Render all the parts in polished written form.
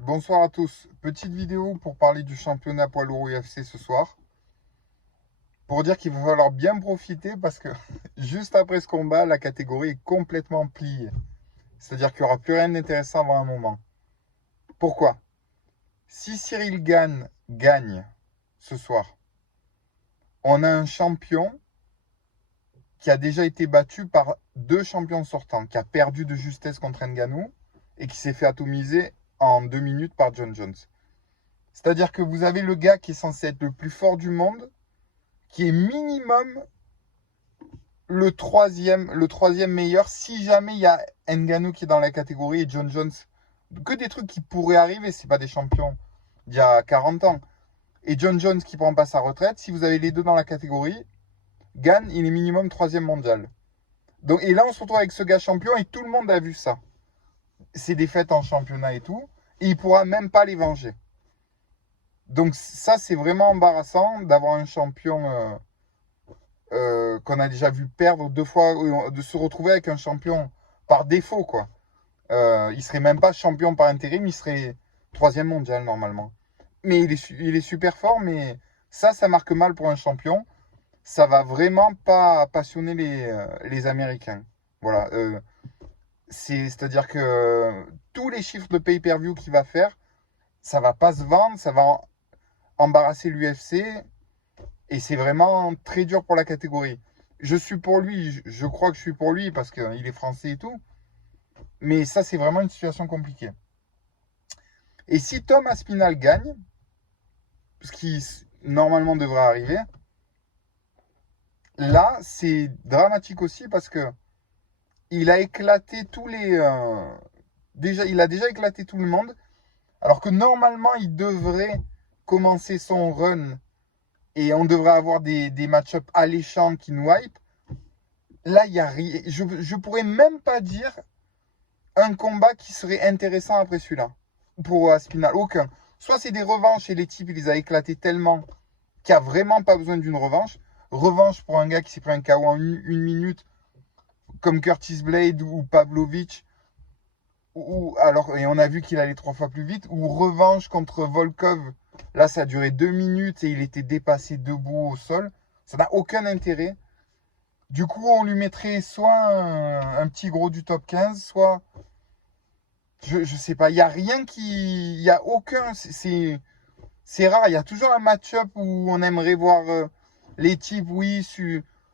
Bonsoir à tous. Petite vidéo pour parler du championnat poids lourd UFC ce soir. Pour dire qu'il va falloir bien profiter parce que juste après ce combat, la catégorie est complètement pliée. C'est-à-dire qu'il n'y aura plus rien d'intéressant avant un moment. Pourquoi? Si Cyril gagne ce soir, on a un champion qui a déjà été battu par deux champions sortants, qui a perdu de justesse contre Ngannou et qui s'est fait atomiser en 2 minutes par John Jones. C'est-à-dire que vous avez le gars qui est censé être le plus fort du monde, qui est minimum le troisième meilleur si jamais il y a Ngannou qui est dans la catégorie et John Jones. Que des trucs qui pourraient arriver, c'est pas des champions d'il y a 40 ans. Et John Jones qui prend pas sa retraite, si vous avez les deux dans la catégorie, Gann, il est minimum troisième mondial. Donc, et là, on se retrouve avec ce gars champion et tout le monde a vu ça. Ses défaites en championnat et tout. Et il pourra même pas les venger. Donc ça, c'est vraiment embarrassant d'avoir un champion qu'on a déjà vu perdre 2 fois, de se retrouver avec un champion par défaut, quoi. Il serait même pas champion par intérim, il serait troisième mondial normalement. Mais il est super fort, mais ça marque mal pour un champion. Ça va vraiment pas passionner les Américains. Voilà. C'est-à-dire que tous les chiffres de pay-per-view qu'il va faire, ça va pas se vendre, ça va embarrasser l'UFC. Et c'est vraiment très dur pour la catégorie. Je suis pour lui, je crois que je suis pour lui parce qu'il est français et tout. Mais ça, c'est vraiment une situation compliquée. Et si Tom Aspinall gagne, ce qui normalement devrait arriver, là, c'est dramatique aussi parce que il a éclaté il a déjà éclaté tout le monde. Alors que normalement, il devrait commencer son run et on devrait avoir des match-ups alléchants qui nous hype. Là, il y a rien. Je pourrais même pas dire un combat qui serait intéressant après celui-là. Pour Aspinall, aucun. Soit c'est des revanches et les types, il les a éclatés tellement qu'il n'y a vraiment pas besoin d'une revanche. Revanche pour un gars qui s'est pris un KO en une minute, comme Curtis Blade ou Pavlovich. Et on a vu qu'il allait 3 fois plus vite. Ou revanche contre Volkov. Là, ça a duré 2 minutes et il était dépassé debout au sol. Ça n'a aucun intérêt. Du coup, on lui mettrait soit un petit gros du top 15, soit je sais pas, il n'y a rien qui. Il n'y a aucun. C'est rare. Il y a toujours un match-up où on aimerait voir les types. Oui,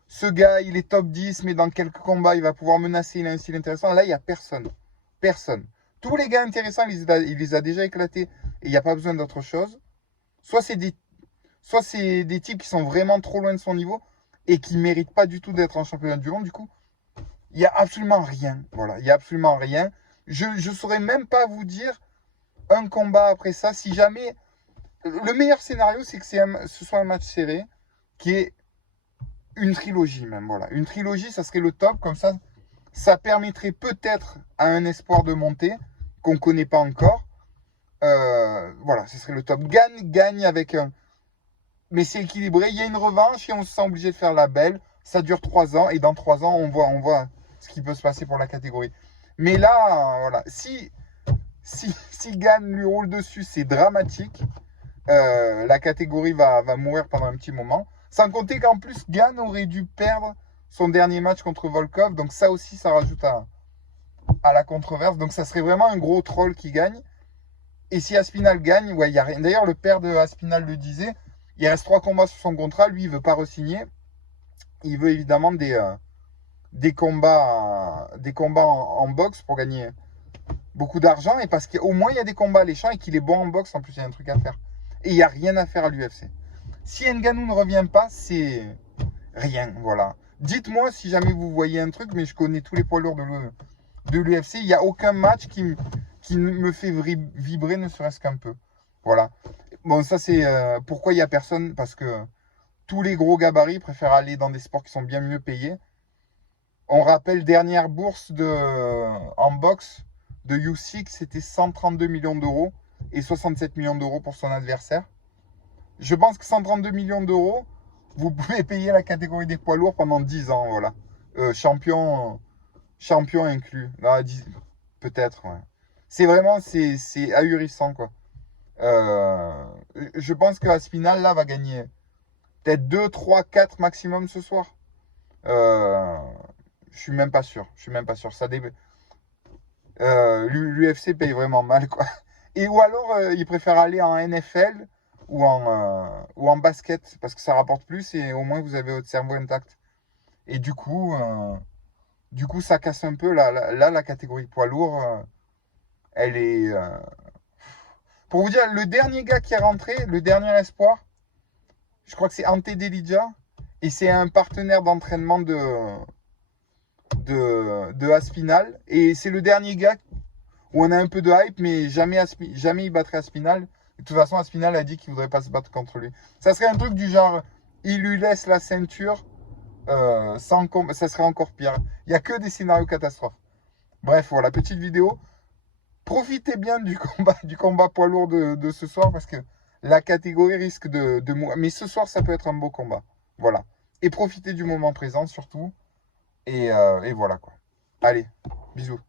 ce gars, il est top 10, mais dans quelques combats, il va pouvoir menacer. Il a un style intéressant. Là, il n'y a personne. Personne. Tous les gars intéressants, il les a déjà éclatés et il n'y a pas besoin d'autre chose. Soit c'est des, soit c'est des types qui sont vraiment trop loin de son niveau et qui ne méritent pas du tout d'être en championnat du monde. Du coup, il n'y a absolument rien. Voilà, il n'y a absolument rien. Je ne saurais même pas vous dire un combat après ça. Si jamais. Le meilleur scénario, c'est que ce soit un match serré, qui est une trilogie même. Voilà. Une trilogie, ça serait le top. Comme ça permettrait peut-être à un espoir de monter, qu'on ne connaît pas encore. Voilà, ce serait le top. Gagne avec un. Mais c'est équilibré. Il y a une revanche et on se sent obligé de faire la belle. Ça dure 3 ans et dans 3 ans, on voit ce qui peut se passer pour la catégorie. Mais là, voilà, si Gann lui roule dessus, c'est dramatique. La catégorie va mourir pendant un petit moment. Sans compter qu'en plus, Gann aurait dû perdre son dernier match contre Volkov. Donc ça aussi, ça rajoute à la controverse. Donc ça serait vraiment un gros troll qui gagne. Et si Aspinall gagne, ouais, il n'y a rien. D'ailleurs, le père de Aspinall le disait, il reste 3 combats sur son contrat. Lui, il ne veut pas re-signer. Il veut évidemment des combats en boxe pour gagner beaucoup d'argent et parce qu'au moins il y a des combats alléchants et qu'il est bon en boxe. En plus, il y a un truc à faire. Et il n'y a rien à faire à l'UFC. Si Ngannou ne revient pas, c'est rien. Voilà. Dites-moi si jamais vous voyez un truc, mais je connais tous les poids lourds de l'UFC. Il n'y a aucun match qui me fait vibrer, ne serait-ce qu'un peu. Voilà. Bon, ça c'est pourquoi il n'y a personne, parce que tous les gros gabarits préfèrent aller dans des sports qui sont bien mieux payés. On rappelle, dernière bourse en boxe de Usyk, c'était 132 millions d'euros et 67 millions d'euros pour son adversaire. Je pense que 132 millions d'euros, vous pouvez payer la catégorie des poids lourds pendant 10 ans, voilà. Champion inclus. Là, peut-être, ouais. C'est vraiment, c'est ahurissant, quoi. Je pense que Aspinal, là, va gagner peut-être 2, 3, 4 maximum ce soir. Euh, je suis même pas sûr. Je suis même pas sûr. L'UFC paye vraiment mal, quoi. Et ou alors, ils préfèrent aller en NFL ou en basket parce que ça rapporte plus et au moins vous avez votre cerveau intact. Et du coup ça casse un peu. La catégorie poids lourd, elle est. Pour vous dire, le dernier gars qui est rentré, le dernier espoir, je crois que c'est Ante Delija et c'est un partenaire d'entraînement de Aspinal. Et c'est le dernier gars où on a un peu de hype, mais jamais il battrait Aspinal. De toute façon, Aspinal a dit qu'il ne voudrait pas se battre contre lui. Ça serait un truc du genre, il lui laisse la ceinture sans combat, ça serait encore pire. Il n'y a que des scénarios catastrophes. Bref, voilà, petite vidéo. Profitez bien du combat poids lourd de ce soir parce que la catégorie risque de mourir. Mais ce soir, ça peut être un beau combat. Voilà. Et profitez du moment présent surtout. Et voilà quoi. Allez, bisous.